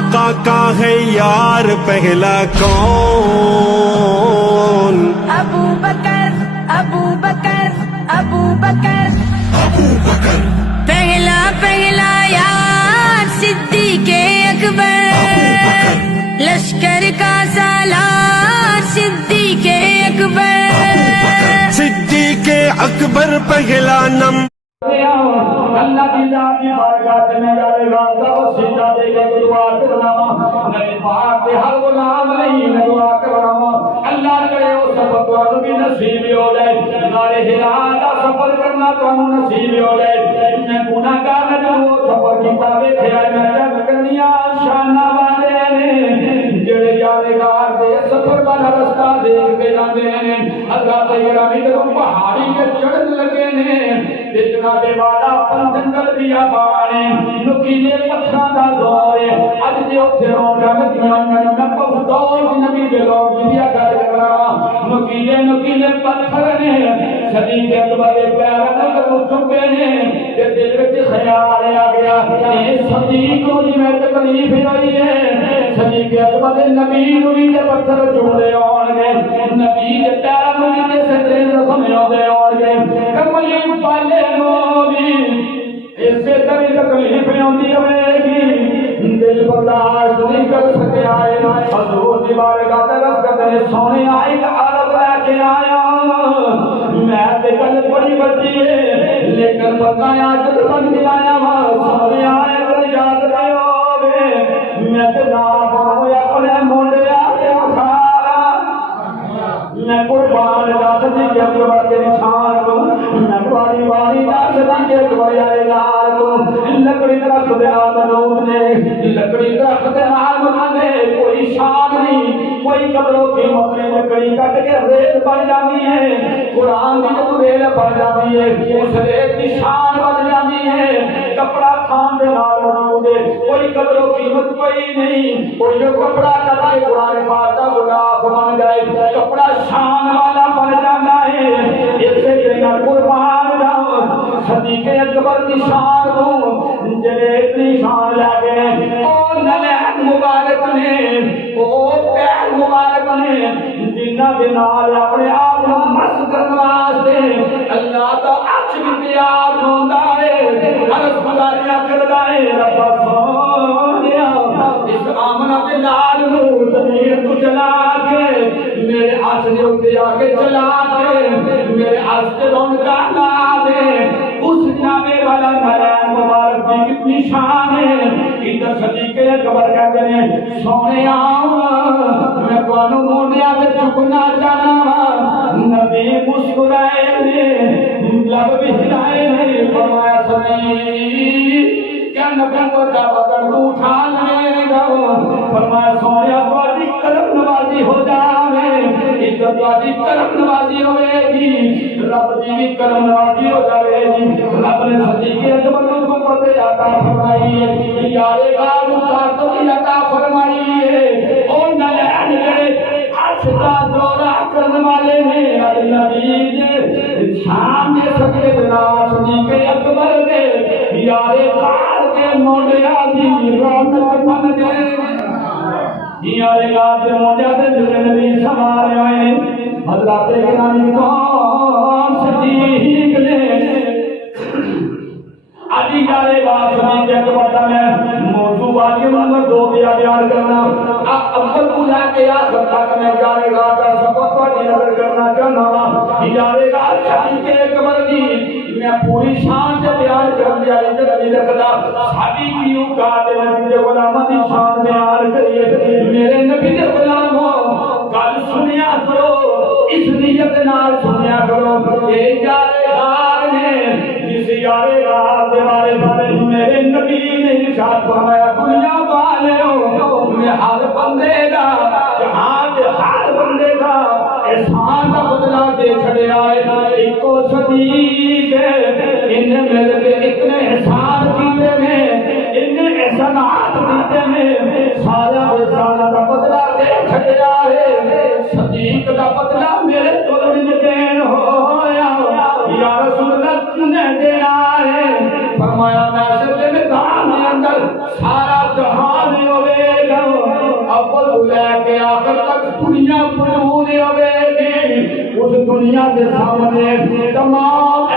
آقا کا ہے یار پہلا کون؟ ابو بکر ابو بکر ابو بکر ابو بکر پہلا پہلا یار صدیق اکبر لشکر کا سالار صدیق اکبر صدیق اکبر پہلا نمبر اللہ کی ذات کی بارگاہ میں جائے گا تو سجدہ دے کے دعا کرنا نبی پاک کے ہر غلام نہیں دعا کرنا اللہ کرے وہ سفر تو بھی نصیب ہو جائے نارے ہرا کا سفر کرنا تو نصیب ہو جائے میں گناہگار نہ وہ سفر کی تابے کھیا میں جب کرنیا شانہ والے نے جڑے جانے گار دے سفر والا رستہ دیکھ کے جاندے ہیں اللہ تعالی نے پہاڑی کے چڑھن لگے نے اتنا دے والا پن جنگل بھی آبانے نکیلے پتھراں دا دور ہے اج دے اوتھے روڈاں لگیاں میں پہنچدور نبی دے لوگ جیاں گل کرا نکیلے پتھر نے صدیق اکبر دے پیراں نال چکے نے تے دل وچ خیال آ گیا اے صدیق نوں جویں تکلیف ہوئی ہے صدیق اکبر دے نبی نوں بھی پتھر جوڑے آن گے نبی دے پیراں نوں بھی سدرے زخم ہوندے آن گے کملی پالے نوبی اسے طرح تکلیف ہوندی رہے گی دل برداشت نہیں کر سکیا ہے حضور دی بارگاہ طرف کرتے سونے آئی کا عرب لے کے آیا میں تے گل بڑی بڑی ہے لیکن بتایا جب بن کے آیا سونے آئے کر یاد نہیں ہوگے میں تے نام ہوئے اپنے مونڈے آگے اٹھارا میں قربان دس دی کے اکبر کے نشان کو میں باری باری دس دی کے اکبر آئے لال کو لکڑی درخت دے آمنون نے لکڑی درخت دے آمنون نے کوئی شان نہیں کوئی قبروں کی مقلی لکڑی کٹ کے ریل بڑھ جاتی ہے قرآن کی جب ریل بڑھ جاتی ہے اس ریل کی شان بڑھ جاتی ہے کپڑا کھان دے آمنون نے کوئی قبروں کی قیمت کوئی نہیں کوئی جو کپڑا کٹ کے قرآن پاتا غلاف بن جائے کپڑا شان والا بن جانا ہے اس سے جنہ قربان جاؤ صدیق اکبر کی شان کو جنہیں اتنی شان لگے او نلہن مبارک نے او پیر مبارک نے جنہ کے نال اپنے آپ کو مست کرنے اللہ تو اچھ بھی پیار ہوتا ہے عرض گزاریاں کرتا ہے رب سونیا اس آمنہ کے لال نو زمین کو چلا کے میرے آس نے اٹھے آکے چلا کے میرے آس سے رون کا لا دے اس جنابے والا مرین مبارک کی کتنی شان ہے ادھر صدیق اکبر کہتے ہیں سونے آؤں میں کوانو موڑے آگے چکنا چانا نبی مسکرائے نے لب بھی ہلائے نے فرمایا صدیق کیا نبی کو دعوتر اٹھا لے گا فرمایا سونے آگے کرم نوازی ہو جاوے ادھر تاری کرم نوازی ہوئے گی رب جی بھی کرم نوازی ہو جاوے گی رب نے صدیق اکبر کو پتے عطا فرمائی ہے یارے گار مقاتل بھی عطا فرمائی ہے اور نلہن جڑے عرش کا دورہ کرنے والے ہیں نبی دے شام دے سکے بنا صدیق اکبر دے یارے گار کے موڑے آدھی رونق بن دے یارے گار کے موڑے آدھے جلے نبی سوارے ہوئے حضرات گرامی کون صدیق نے آجی جارے گار صدیق اکبر میں موضوع آجی نمبر 2 بیان کرنا اول پوچھا کہ آخر تک میں جارے گار کا سبق پڑی نظر کرنا چاہنا جارے گار صدیق اکبر کی میں پوری شان سے بیان کر دیا ادھر علی رکھدا ساڈی کیوں کہتے نبی دے غلاماں دی شان بیان کریے میرے نبی دے غلاموں گل سنیا کرو اس نیت نال سنیا کرو اے یارے غار نے جس یارے غار دے بارے میرے نبی نے ارشاد فرمایا دنیا والےو میں ہر بندے دا جہاں دے ہر بندے دا احسان دا بدلہ دے چھڑیا ہے ایکو صدیق ان میرے پہ اتنے احسان کیتے ہیں اتنے احسانات دیتے ہیں سارا احسان دا بدلہ دے چھڑیا ہے صدیق دا بدلہ میرے دل وچ دین ہویا یا رسول اللہ نے دینا ہے فرمایا میں سے دل دان دے اندر سارا جہان ہوے موجود ہوے گی اس دنیا کے سامنے تمام